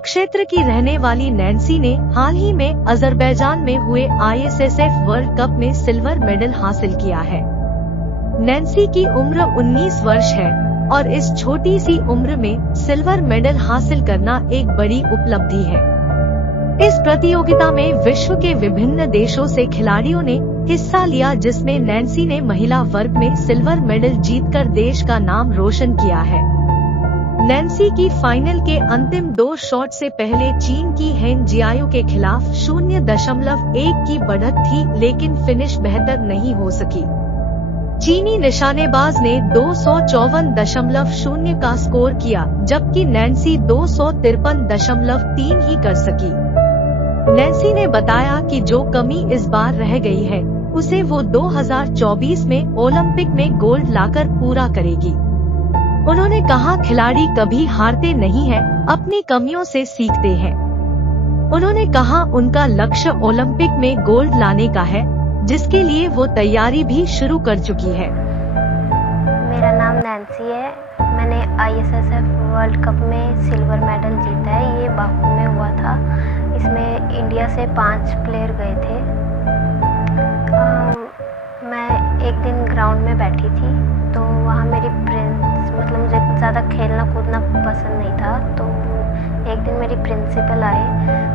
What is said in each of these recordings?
कुरुक्षेत्र की रहने वाली नैन्सी ने हाल ही में अजरबैजान में हुए ISSF वर्ल्ड कप में सिल्वर मेडल हासिल किया है। नैन्सी की उम्र 19 वर्ष है और इस छोटी सी उम्र में सिल्वर मेडल हासिल करना एक बड़ी उपलब्धि है। इस प्रतियोगिता में विश्व के विभिन्न देशों से खिलाड़ियों ने हिस्सा लिया, जिसमें नैन्सी ने महिला वर्ग में सिल्वर मेडल जीतकर देश का नाम रोशन किया है। नैन्सी की फाइनल के अंतिम 2 शॉट से पहले चीन की हेन जियाओ के खिलाफ 0.1 की बढ़त थी, लेकिन फिनिश बेहतर नहीं हो सकी। चीनी निशानेबाज ने 254.0 का स्कोर किया, जबकि नैन्सी 253.3 ही कर सकी। नैन्सी ने बताया कि जो कमी इस बार रह गई है, उसे वो 2024 में ओलंपिक में गोल्ड लाकर पूरा करेगी। उन्होंने कहा, खिलाड़ी कभी हारते नहीं हैं, अपनी कमियों से सीखते हैं। उन्होंने कहा उनका लक्ष्य ओलंपिक में गोल्ड लाने का है, जिसके लिए वो तैयारी भी शुरू कर चुकी है। मेरा नाम नैन्सी है। मैंने ISSF वर्ल्ड कप में सिल्वर मेडल जीता है। ये बाकू में हुआ था। इसमें इंडिया से 5 प्लेयर गए थे। मैं एक दिन ग्राउंड में बैठी थी, तो वहाँ मेरी मतलब मुझे ज़्यादा खेलना कूदना पसंद नहीं था। तो एक दिन मेरी प्रिंसिपल आए,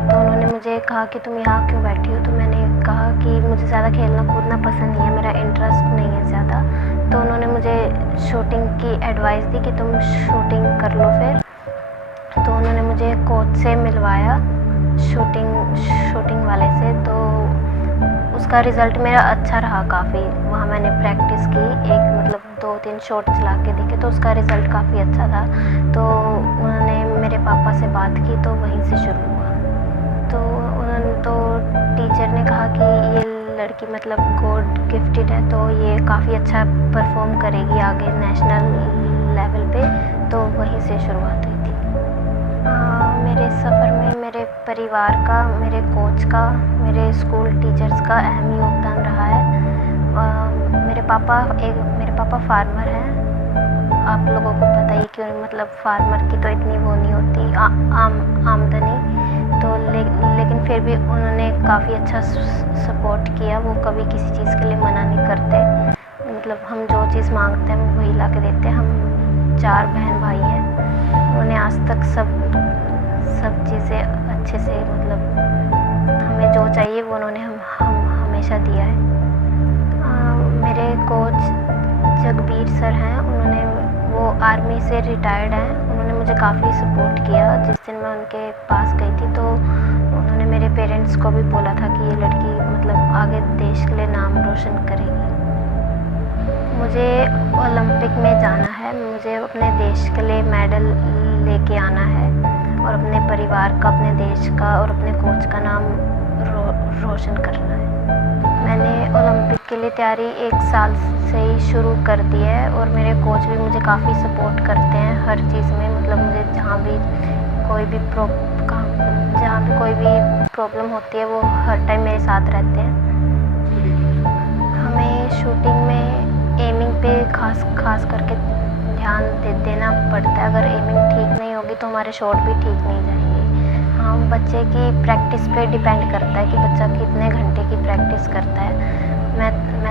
तो उन्होंने मुझे कहा कि तुम यहाँ क्यों बैठी हो। तो मैंने कहा कि मुझे ज़्यादा खेलना कूदना पसंद नहीं है, मेरा इंटरेस्ट नहीं है ज़्यादा। तो उन्होंने मुझे शूटिंग की एडवाइस दी कि तुम शूटिंग कर लो फिर। तो उन्होंने मुझे कोच से मिलवाया, शूटिंग वाले से। तो उसका रिज़ल्ट मेरा अच्छा रहा काफ़ी। वहाँ मैंने प्रैक्टिस की, एक मतलब 2-3 शॉट चला के देखे, तो उसका रिज़ल्ट काफ़ी अच्छा था। तो उन्होंने मेरे पापा से बात की, तो वहीं से शुरू हुआ। तो टीचर ने कहा कि ये लड़की मतलब गॉड गिफ्टेड है, तो ये काफ़ी अच्छा परफॉर्म करेगी आगे नेशनल लेवल पे। तो वहीं से शुरुआत हुई थी। मेरे सफ़र में मेरे परिवार का, मेरे कोच का, मेरे स्कूल टीचर्स का अहम योगदान रहा है। मेरे पापा फार्मर हैं। आप लोगों को पता ही कि मतलब फार्मर की तो इतनी वो नहीं होती आमदनी, तो लेकिन फिर भी उन्होंने काफ़ी अच्छा सपोर्ट किया। वो कभी किसी चीज़ के लिए मना नहीं करते। मतलब हम जो चीज़ मांगते हैं वही ला के देते हैं। हम 4 बहन भाई हैं। उन्होंने आज तक सब चीज़ें अच्छे से, मतलब हमें जो चाहिए वो उन्होंने हम हमेशा दिया है। मेरे कोच जगबीर सर हैं, वो आर्मी से रिटायर्ड हैं। उन्होंने मुझे काफ़ी सपोर्ट किया। जिस दिन मैं उनके पास गई थी, तो उन्होंने मेरे पेरेंट्स को भी बोला था कि ये लड़की मतलब आगे देश के लिए नाम रोशन करेगी। मुझे ओलंपिक में जाना है। मुझे अपने देश के लिए मेडल लेके आना है और अपने परिवार का, अपने देश का और अपने कोच का नाम रोशन करना है। मैंने ओलंपिक के लिए तैयारी 1 साल से ही शुरू कर दी है और मेरे कोच भी मुझे काफ़ी सपोर्ट करते हैं हर चीज़ में। मतलब मुझे जहाँ भी कोई भी प्रॉब्लम होती है, वो हर टाइम मेरे साथ रहते हैं। हमें शूटिंग में एमिंग पे खास करके ध्यान देना पड़ता है। अगर एमिंग ठीक नहीं होगी तो हमारे शॉट भी ठीक नहीं जाएंगे। हाँ, बच्चे की प्रैक्टिस पे डिपेंड करता है कि बच्चा कितने घंटे की प्रैक्टिस करता है। मैं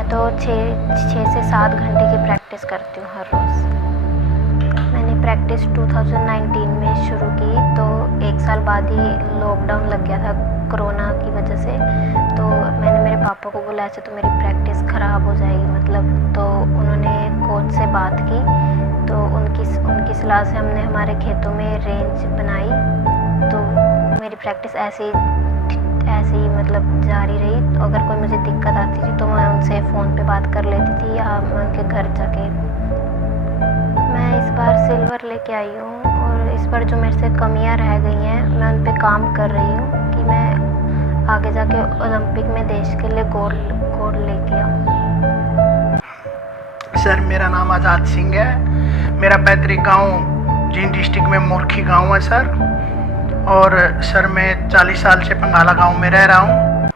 तो 6 से 7 घंटे की प्रैक्टिस करती हूँ हर रोज़। मैंने प्रैक्टिस 2019 में शुरू की, तो 1 साल बाद ही लॉकडाउन लग गया था कोरोना की वजह से। तो मैंने मेरे पापा को बोला ऐसे तो मेरी प्रैक्टिस ख़राब हो जाएगी मतलब। तो उन्होंने कोच से बात की, तो उनकी सलाह से हमने हमारे खेतों में रेंज बनाई। तो मेरी प्रैक्टिस ऐसे ही मतलब जारी रही। तो अगर कोई मुझे दिक्कत आती थी तो मैं उनसे फ़ोन पे बात कर लेती थी, या मैं उनके घर जाके। मैं इस बार सिल्वर लेके आई हूँ और इस बार जो मेरे से कमियाँ रह गई हैं, मैं उन पे काम कर रही हूँ कि मैं आगे जाके ओलंपिक में देश के लिए गोल्ड लेके आऊँ। सर, मेरा नाम आज़ाद सिंह है। मेरा पैतृक गांव जींद डिस्ट्रिक्ट में मुरखी गांव है सर। और सर मैं 40 साल से पंगाला गांव में रह रहा हूं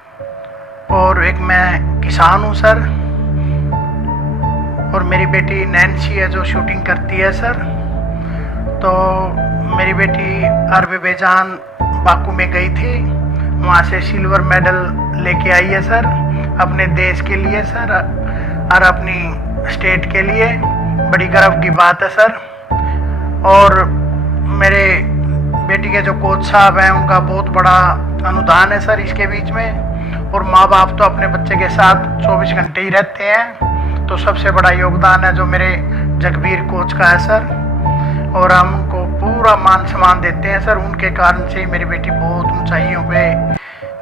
और एक मैं किसान हूं सर। और मेरी बेटी नैन्सी है जो शूटिंग करती है सर। तो मेरी बेटी अजरबैजान बाकू में गई थी, वहाँ से सिल्वर मेडल लेके आई है सर, अपने देश के लिए सर और अपनी स्टेट के लिए। बड़ी गर्व की बात है सर। और मेरे बेटी के जो कोच साहब हैं उनका बहुत बड़ा अनुदान है सर इसके बीच में। और माँ बाप तो अपने बच्चे के साथ 24 घंटे ही रहते हैं, तो सबसे बड़ा योगदान है जो मेरे जगबीर कोच का है सर। और हम उनको पूरा मान सम्मान देते हैं सर। उनके कारण से मेरी बेटी बहुत ऊंचाइयों पे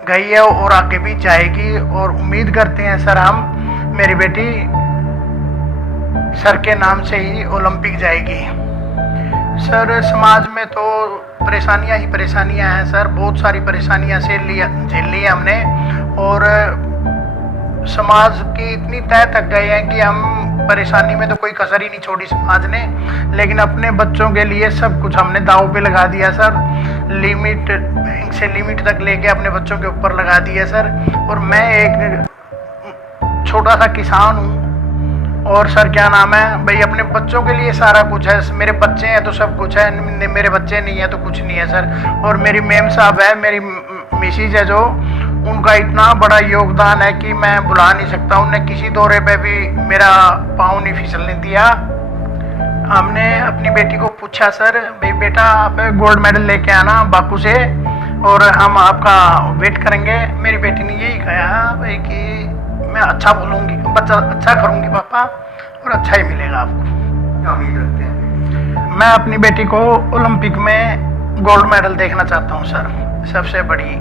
गई है और आगे भी जाएगी। और उम्मीद करते हैं सर हम, मेरी बेटी सर के नाम से ही ओलंपिक जाएगी। सर समाज में तो परेशानियां ही परेशानियां हैं सर, बहुत सारी परेशानियां झेल ली हमने। और समाज की इतनी तय तक गए हैं कि हम परेशानी में तो कोई कसर ही नहीं छोड़ी समाज ने, लेकिन अपने बच्चों के लिए सब कुछ हमने दांव पे लगा दिया सर। लिमिट, बैंक से लिमिट तक लेके अपने बच्चों के ऊपर लगा दिया सर। और मैं एक छोटा सा किसान हूँ और सर क्या नाम है भाई, अपने बच्चों के लिए सारा कुछ है। मेरे बच्चे हैं तो सब कुछ है, मेरे बच्चे नहीं है तो कुछ नहीं है सर। और मेरी मेम साहब है, मेरी मिसिज है जो, उनका इतना बड़ा योगदान है कि मैं भुला नहीं सकता। उन्हें किसी दौरे पे भी मेरा पाँव नहीं फिसलने दिया। हमने अपनी बेटी को पूछा सर भाई बेटा आप गोल्ड मेडल लेके आना बाकू से और हम आपका वेट करेंगे। मेरी बेटी ने यही कहा भाई कि मैं अच्छा बोलूँगी, बच्चा अच्छा करूँगी पापा और अच्छा ही मिलेगा आपको। क्या उम्मीद रखते हैं? मैं अपनी बेटी को ओलंपिक में गोल्ड मेडल देखना चाहता हूँ सर। सबसे बड़ी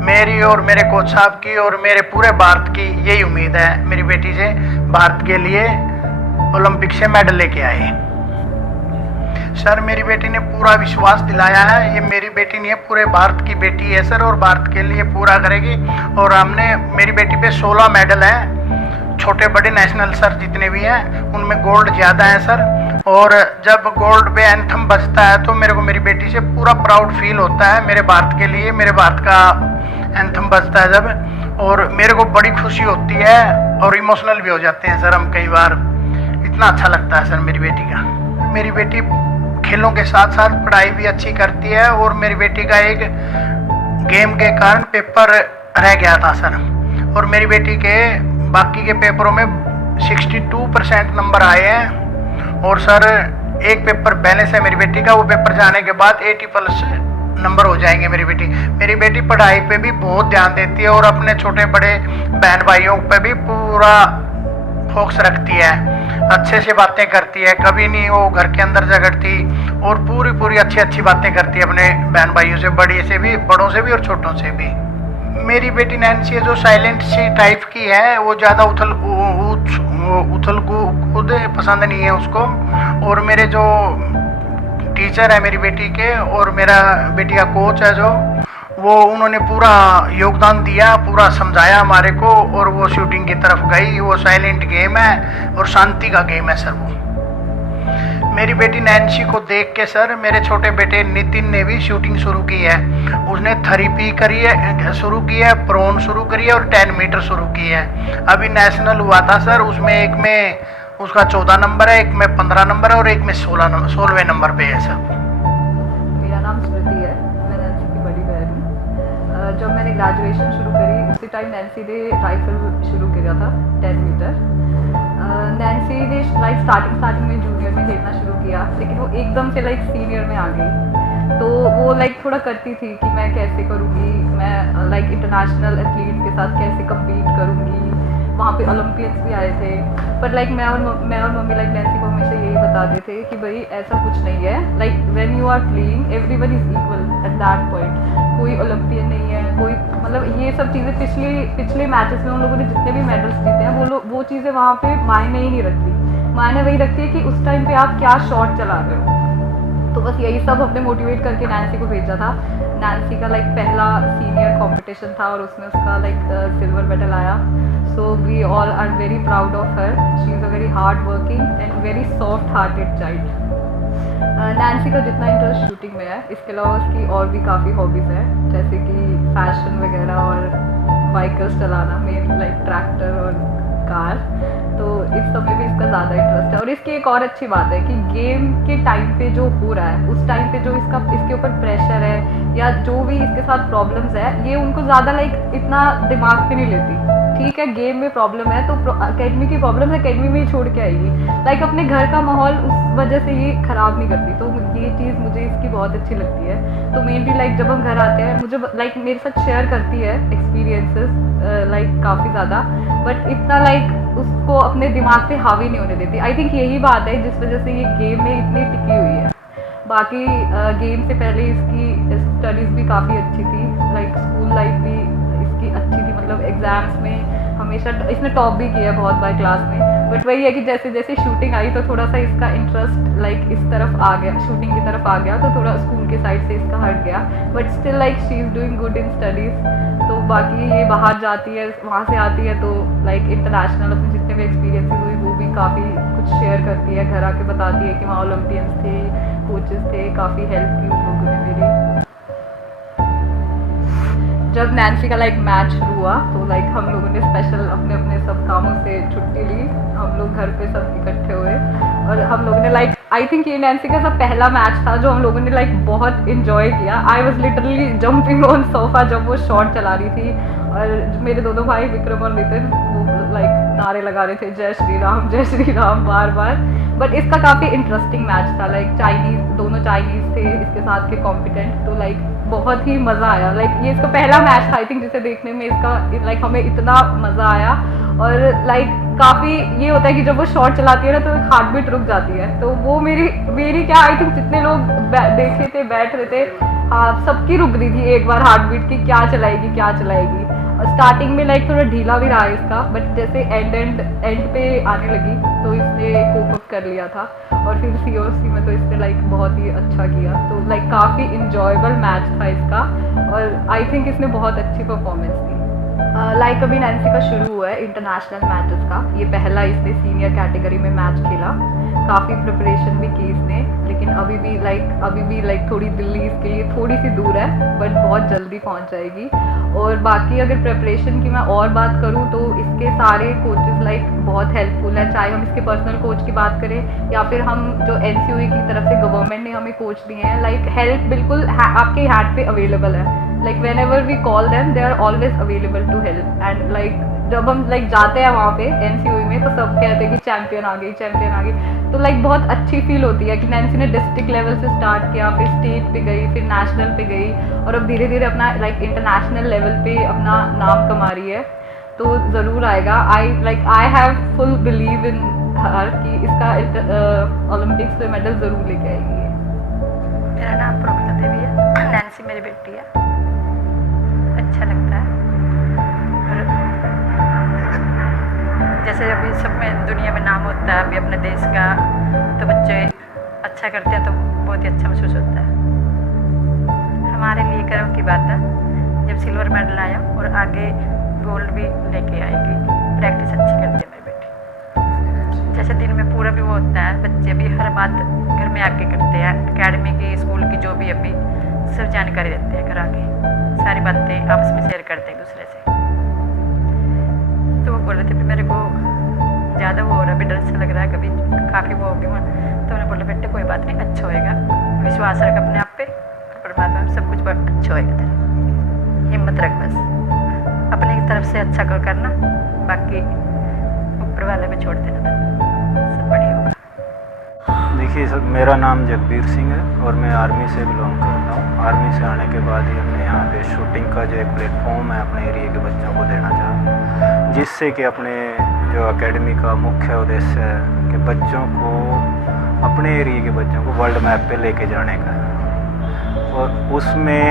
मेरी और मेरे कोच साहब की और मेरे पूरे भारत की यही उम्मीद है मेरी बेटी से, भारत के लिए ओलंपिक से मेडल लेके आए। सर मेरी बेटी ने पूरा विश्वास दिलाया है, ये मेरी बेटी नहीं है पूरे भारत की बेटी है सर, और भारत के लिए पूरा करेगी। और हमने मेरी बेटी पे 16 मेडल हैं, छोटे बड़े नेशनल सर जितने भी हैं उनमें गोल्ड ज़्यादा है सर। और जब गोल्ड पे एंथम बजता है तो मेरे को मेरी बेटी से पूरा प्राउड फील होता है, मेरे भारत के लिए, मेरे भारत का एंथम बजता है जब, और मेरे को बड़ी खुशी होती है और इमोशनल भी हो जाते हैं सर हम कई बार। इतना अच्छा लगता है सर मेरी बेटी का। मेरी बेटी खेलों के साथ साथ पढ़ाई भी अच्छी करती है। और मेरी बेटी का एक गेम के कारण पेपर रह गया था सर, और मेरी बेटी के बाकी के पेपरों में 62% नंबर आए हैं। और सर एक पेपर बैलेंस है मेरी बेटी का, वो पेपर जाने के बाद 80+ नंबर हो जाएंगे मेरी बेटी। मेरी बेटी पढ़ाई पे भी बहुत ध्यान देती है और अपने छोटे बड़े बहन भाइयों पे भी पूरा फोकस रखती है, अच्छे से बातें करती है, कभी नहीं वो घर के अंदर झगड़ती और पूरी अच्छी बातें करती है अपने बहन भाइयों से, बड़े से भी, बड़ों से भी और छोटों से भी। मेरी बेटी नैन्सी है जो साइलेंट सी टाइप की है, वो ज़्यादा उथल कूद पसंद नहीं है उसको। और मेरे जो टीचर है मेरी बेटी के और मेरा बेटी का कोच है जो, वो उन्होंने पूरा योगदान दिया, पूरा समझाया हमारे को, और वो शूटिंग की तरफ गई। वो साइलेंट गेम है और शांति का गेम है सर वो। मेरी बेटी नैन्सी को देख के सर मेरे छोटे बेटे नितिन ने भी शूटिंग शुरू की है। उसने 3P करी है, शुरू की है, प्रोन शुरू करी है और 10 मीटर शुरू की है। अभी नेशनल हुआ था सर, उसमें एक में उसका 14 नंबर है, एक में 15 नंबर है और एक में 16वें नंबर पे है सर। मेरा नाम स्मृति है, मैं नैन्सी की बड़ी बहन हूँ। जब मैंने ग्रेजुएशन शुरू करी उसी टाइम नैन्सी ने राइफल शुरू किया था 10 मीटर। नैन्सी ने लाइक स्टार्टिंग में जूनियर में खेलना शुरू किया, लेकिन वो एकदम से लाइक सीनियर में आ गई। तो वो लाइक थोड़ा करती थी कि मैं कैसे करूँगी, मैं लाइक इंटरनेशनल एथलीट के साथ कैसे कम्पीट करूँगी। वहाँ पे ओलंपियंस भी आए थे, पर लाइक मैं और मम्मी लाइक नैन्सी को हमेशा यही बताते थे कि भाई ऐसा कुछ नहीं है, like when you are playing everyone is equal at that point. कोई ओलंपियन नहीं है, कोई मतलब ये सब चीज़ें पिछले मैचेस में उन लोगों ने जितने भी मेडल्स जीते हैं वो चीज़ें वहाँ पे मायने ही नहीं रखती। मायने वही रखती है कि उस टाइम पे आप क्या शॉट चला रहे हो। तो बस यही सब हमने मोटिवेट करके नैन्सी को भेजा था। नैन्सी का लाइक पहला सीनियर कंपटीशन था और उसमें उसका लाइक सिल्वर मेडल आया। So we all are very proud of her. She is a very hard working and very soft hearted child. Nancy का जितना इंटरेस्ट शूटिंग में है, इसके अलावा उसकी और भी काफ़ी हॉबीज़ हैं, जैसे कि फैशन वगैरह और व्हीकल्स चलाना, मेन लाइक ट्रैक्टर और कार, तो इस समय भी इसका ज़्यादा इंटरेस्ट है। और इसकी एक और अच्छी बात है कि गेम के टाइम पे जो हो रहा है, उस टाइम पे जो इसके ऊपर प्रेशर है या जो भी इसके साथ प्रॉब्लम्स है, ये उनको ज़्यादा लाइक इतना दिमाग पे नहीं लेती। ठीक है, गेम में प्रॉब्लम है तो अकेडमी की प्रॉब्लम एकेडमी में ही छोड़ के आएगी, लाइक अपने घर का माहौल उस वजह से ये ख़राब नहीं करती। तो ये चीज़ मुझे इसकी बहुत अच्छी लगती है। तो मेनली लाइक जब हम घर आते हैं, मुझे लाइक मेरे साथ शेयर करती है एक्सपीरियंसेस लाइक काफ़ी ज़्यादा, बट इतना लाइक उसको अपने दिमाग पे हावी नहीं होने देती। आई थिंक यही बात है जिस वजह से ये गेम में इतनी टिकी हुई है। बाकी गेम से पहले इसकी स्टडीज़ भी काफ़ी अच्छी थी, लाइक स्कूल लाइफ भी इसकी अच्छी थी, मतलब एग्ज़ाम्स में हमेशा इसने टॉप भी किया है बहुत बार क्लास में। बट वही है कि जैसे जैसे शूटिंग आई तो थोड़ा सा इसका इंटरेस्ट लाइक इस तरफ आ गया, शूटिंग की तरफ आ गया, तो थोड़ा स्कूल के साइड से इसका हट गया। But still like she is doing good in studies. तो बाकी ये बाहर जाती है, वहाँ से आती है तो लाइक इंटरनेशनल अपने जितने भी एक्सपीरियंसेस हुई वो भी काफ़ी कुछ शेयर करती है, घर आके बताती है कि वहाँ ओलंपियंस थे, कोचेस थे, काफ़ी हेल्प की उन लोगों ने मेरी। जब नैन्सी का लाइक मैच शुरू हुआ तो लाइक हम लोगों ने स्पेशल अपने अपने सब कामों से छुट्टी ली, हम लोग घर पे सब इकट्ठे हुए और हम लोगों ने लाइक आई थिंक ये नैन्सी का सब पहला मैच था जो हम लोगों ने लाइक बहुत इन्जॉय किया। I was literally jumping on sofa जब वो शॉट चला रही थी, और मेरे दोनों भाई विक्रम और नितिन वो लाइक नारे लगा रहे थे जय श्री राम बार बार। बट इसका काफ़ी इंटरेस्टिंग मैच था, लाइक दोनों चाइनीज़ थे इसके साथ के कॉम्पिटेंट, तो लाइक बहुत ही मज़ा आया। लाइक ये इसका पहला मैच था आई थिंक जिसे देखने में इसका लाइक हमें इतना मज़ा आया। और लाइक काफ़ी ये होता है कि जब वो शॉट चलाती है ना तो हार्ट बीट रुक जाती है, तो वो मेरी क्या आई थिंक जितने लोग देखे थे बैठ रहे थे सबकी रुक रही थी एक बार हार्ट बीट की, क्या चलाएगी। और स्टार्टिंग में लाइक थोड़ा ढीला भी रहा इसका, बट जैसे एंड पे आने लगी तो इसने कोप अप कर लिया था। और फिर COC में तो इसने लाइक बहुत ही अच्छा किया, तो लाइक काफ़ी इंजॉयबल मैच था इसका, और आई थिंक इसने बहुत अच्छी परफॉर्मेंस दी। लाइक अभी नैन्सी का शुरू हुआ है इंटरनेशनल मैचेस का, ये पहला इसने सीनियर कैटेगरी में मैच खेला, काफ़ी प्रिपरेशन भी की इसने, लेकिन अभी भी लाइक थोड़ी दिल्ली इसके लिए थोड़ी सी दूर है, बट बहुत जल्दी पहुंच जाएगी। और बाकी अगर प्रिपरेशन की मैं और बात करूं तो इसके सारे कोचेस लाइक बहुत हेल्पफुल है, चाहे हम इसके पर्सनल कोच की बात करें या फिर हम जो NCOE की तरफ से गवर्नमेंट ने हमें कोच दिए हैं, लाइक हेल्प बिल्कुल आपके हैंड पे अवेलेबल है। Like whenever we call them they are always available to help. And like जब हम लाइक जाते हैं वहाँ पे NCOE में तो सब कहते हैं कि चैम्पियन आ गई, तो लाइक बहुत अच्छी फील होती है कि नैन्सी ने डिस्ट्रिक्ट लेवल से स्टार्ट किया, फिर स्टेट पे गई, फिर नेशनल पे गई, और अब धीरे धीरे अपना लाइक इंटरनेशनल लेवल पे अपना नाम कमा रही है। तो ज़रूर आएगा। I have full believe in her कि इसका ओलंपिक्स में मेडल ज़रूर लेके आएगी। मेरा नाम प्रमिला देवी है, नैन्सी मेरी बेटी है। अच्छा लगता है, और जैसे अभी सब में दुनिया में नाम होता है अभी अपने देश का, तो बच्चे अच्छा करते हैं तो बहुत ही अच्छा महसूस होता है। हमारे लिए गर्व की बात है जब सिल्वर मेडल आया, और आगे गोल्ड भी लेके आएगी। प्रैक्टिस अच्छी करती है मेरी बेटी। जैसे दिन में पूरा भी वो होता है, बच्चे भी हर बात घर में आके करते हैं, एकेडमी की स्कूल की जो भी अभी सब जानकारी देते हैं, घर आके सारी बातें आपस में शेयर करते हैं एक दूसरे से। तो वो बोल रहे थे मेरे को ज़्यादा वो हो रहा है, अभी डर से लग रहा है, कभी काफ़ी वो हो गया। तो उन्होंने बोला बेटे कोई बात नहीं, अच्छा होएगा, विश्वास रख अपने आप पे, परमात्मा में सब कुछ अच्छा होएगा तेरा, हिम्मत रख, बस अपनी तरफ से अच्छा करना, बाकी ऊपर वाले पे छोड़ देना, सब बढ़िया होगा। देखिए सर, मेरा नाम जगबीर सिंह है और मैं आर्मी से बिलोंग करता हूँ। आर्मी से आने के बाद ही हमने यहाँ पे शूटिंग का जो एक प्लेटफॉर्म है अपने एरिया के बच्चों को देना चाहा, जिससे कि अपने जो एकेडमी का मुख्य उद्देश्य है कि बच्चों को, अपने एरिया के बच्चों को वर्ल्ड मैप पे लेके जाने का है, और उसमें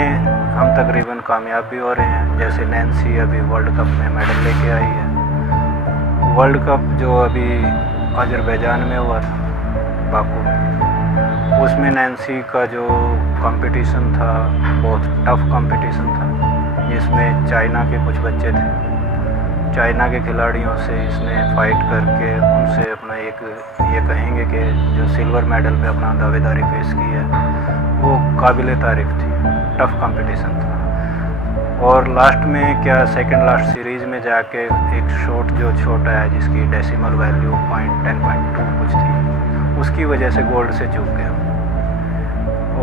हम तकरीबन कामयाब भी हो रहे हैं। जैसे नैन्सी अभी वर्ल्ड कप में मेडल लेके आई है। वर्ल्ड कप जो अभी अजरबैजान में हुआ था, बाकू में, उसमें नैन्सी का जो कंपटीशन था बहुत टफ कंपटीशन था, जिसमें चाइना के कुछ बच्चे थे। चाइना के खिलाड़ियों से इसने फाइट करके उनसे अपना एक ये कहेंगे कि जो सिल्वर मेडल पे अपना दावेदारी पेश की है वो काबिल तारीफ़ थी। टफ कंपटीशन था। और लास्ट में क्या सेकंड लास्ट सीरीज़ में जाके एक शॉट जो छोटा है जिसकी डेसिमल वैल्यू 10.2 कुछ थी, उसकी वजह से गोल्ड से चूक गया।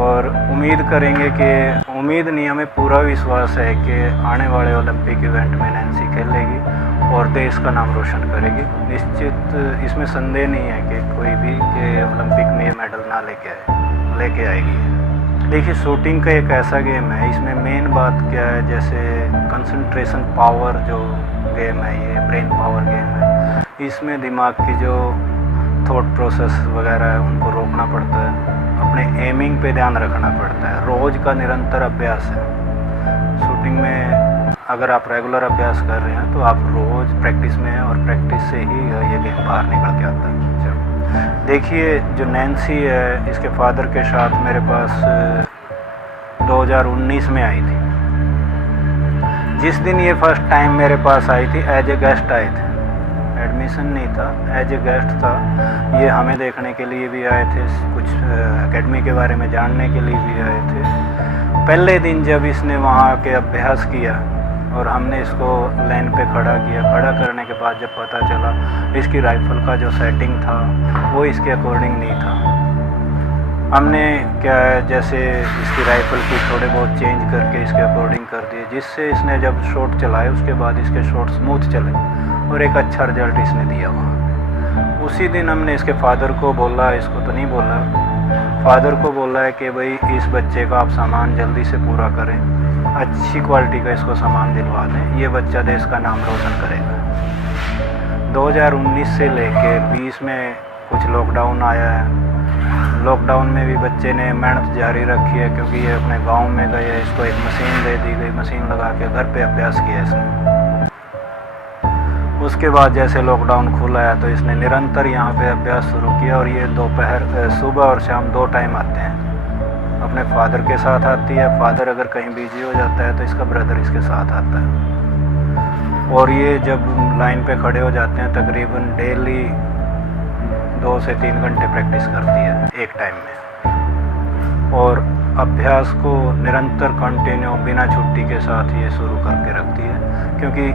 और उम्मीद करेंगे कि उम्मीद नहीं, हमें पूरा विश्वास है कि आने वाले ओलंपिक इवेंट में नैन्सी खेलेगी और देश का नाम रोशन करेगी। निश्चित इसमें संदेह नहीं है कि कोई भी कि ओलंपिक में ये मेडल ना लेके आएगी। देखिए, शूटिंग का एक ऐसा गेम है, इसमें मेन बात क्या है, जैसे कंसंट्रेशन पावर जो गेम है, ये ब्रेन पावर गेम है। इसमें दिमाग की जो थॉट प्रोसेस वगैरह है उनको रोकना पड़ता है, अपने एमिंग पे ध्यान रखना पड़ता है, रोज़ का निरंतर अभ्यास है। शूटिंग में अगर आप रेगुलर अभ्यास कर रहे हैं तो आप रोज़ प्रैक्टिस में हैं और प्रैक्टिस से ही ये गेम बाहर निकल के आता है। देखिए, जो नैन्सी है इसके फादर के साथ मेरे पास 2019 में आई थी। जिस दिन ये फर्स्ट टाइम मेरे पास आई थी एज ए गेस्ट आए थे, एडमिशन नहीं था, एज ए गेस्ट था। ये हमें देखने के लिए भी आए थे, कुछ एकेडमी के बारे में जानने के लिए भी आए थे। पहले दिन जब इसने वहाँ आके अभ्यास किया और हमने इसको लाइन पे खड़ा किया, खड़ा करने के बाद जब पता चला इसकी राइफ़ल का जो सेटिंग था वो इसके अकॉर्डिंग नहीं था। हमने क्या है, जैसे इसकी राइफ़ल की थोड़े बहुत चेंज करके इसके अकॉर्डिंग कर दिए, जिससे इसने जब शॉट चलाए उसके बाद इसके शॉट स्मूथ चले और एक अच्छा रिजल्ट इसने दिया वहाँ। उसी दिन हमने इसके फादर को बोला, इसको तो नहीं बोला, फादर को बोला है कि भाई इस बच्चे का आप सामान जल्दी से पूरा करें, अच्छी क्वालिटी का इसको सामान दिलवा दें, ये बच्चा देश का नाम रोशन करेगा। 2019 से लेके 20 में कुछ लॉकडाउन आया है, लॉकडाउन में भी बच्चे ने मेहनत जारी रखी है, क्योंकि ये अपने गांव में गए, इसको एक मशीन दे दी गई, मशीन लगा के घर पे अभ्यास किया इसने। उसके बाद जैसे लॉकडाउन खुला है तो इसने निरंतर यहाँ पे अभ्यास शुरू किया और ये दोपहर, सुबह और शाम 2 टाइम आते हैं। अपने फादर के साथ आती है, फादर अगर कहीं बिजी हो जाता है तो इसका ब्रदर इसके साथ आता है। और ये जब लाइन पे खड़े हो जाते हैं तकरीबन डेली 2 से 3 घंटे प्रैक्टिस करती है एक टाइम में, और अभ्यास को निरंतर कंटिन्यू बिना छुट्टी के साथ ये शुरू करके रखती है। क्योंकि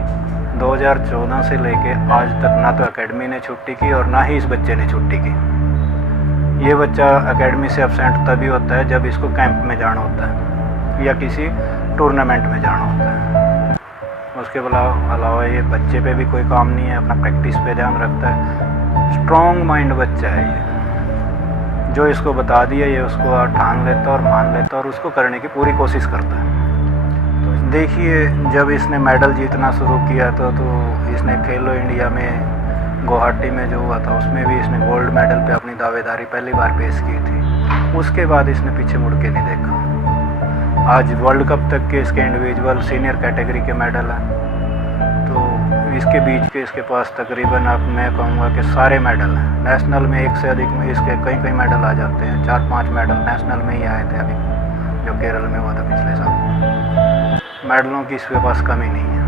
2014 से लेके आज तक ना तो एकेडमी ने छुट्टी की और ना ही इस बच्चे ने छुट्टी की। ये बच्चा एकेडमी से एब्सेंट तभी होता है जब इसको कैंप में जाना होता है या किसी टूर्नामेंट में जाना होता है। उसके अलावा ये बच्चे पे भी कोई काम नहीं है, अपना प्रैक्टिस पे ध्यान रखता है। स्ट्रॉन्ग माइंड बच्चा है ये, जो इसको बता दिया ये उसको ठान लेता और मान लेता और उसको करने की पूरी कोशिश करता है। तो देखिए, जब इसने मेडल जीतना शुरू किया तो इसने खेलो इंडिया में गुवाहाटी में जो हुआ था उसमें भी इसने गोल्ड मेडल पे अपनी दावेदारी पहली बार पेश की थी। उसके बाद इसने पीछे मुड़ के नहीं देखा। आज वर्ल्ड कप तक के इसके इंडिविजुअल सीनियर कैटेगरी के मेडल हैं, तो इसके बीच के इसके पास तकरीबन अब मैं कहूँगा कि सारे मेडल हैं। नेशनल में एक से अधिक में इसके कई मेडल आ जाते हैं, 4-5 मेडल नेशनल में ही आए थे अभी जो केरल में हुआ था पिछले साल। मेडलों की इसके पास कमी नहीं है।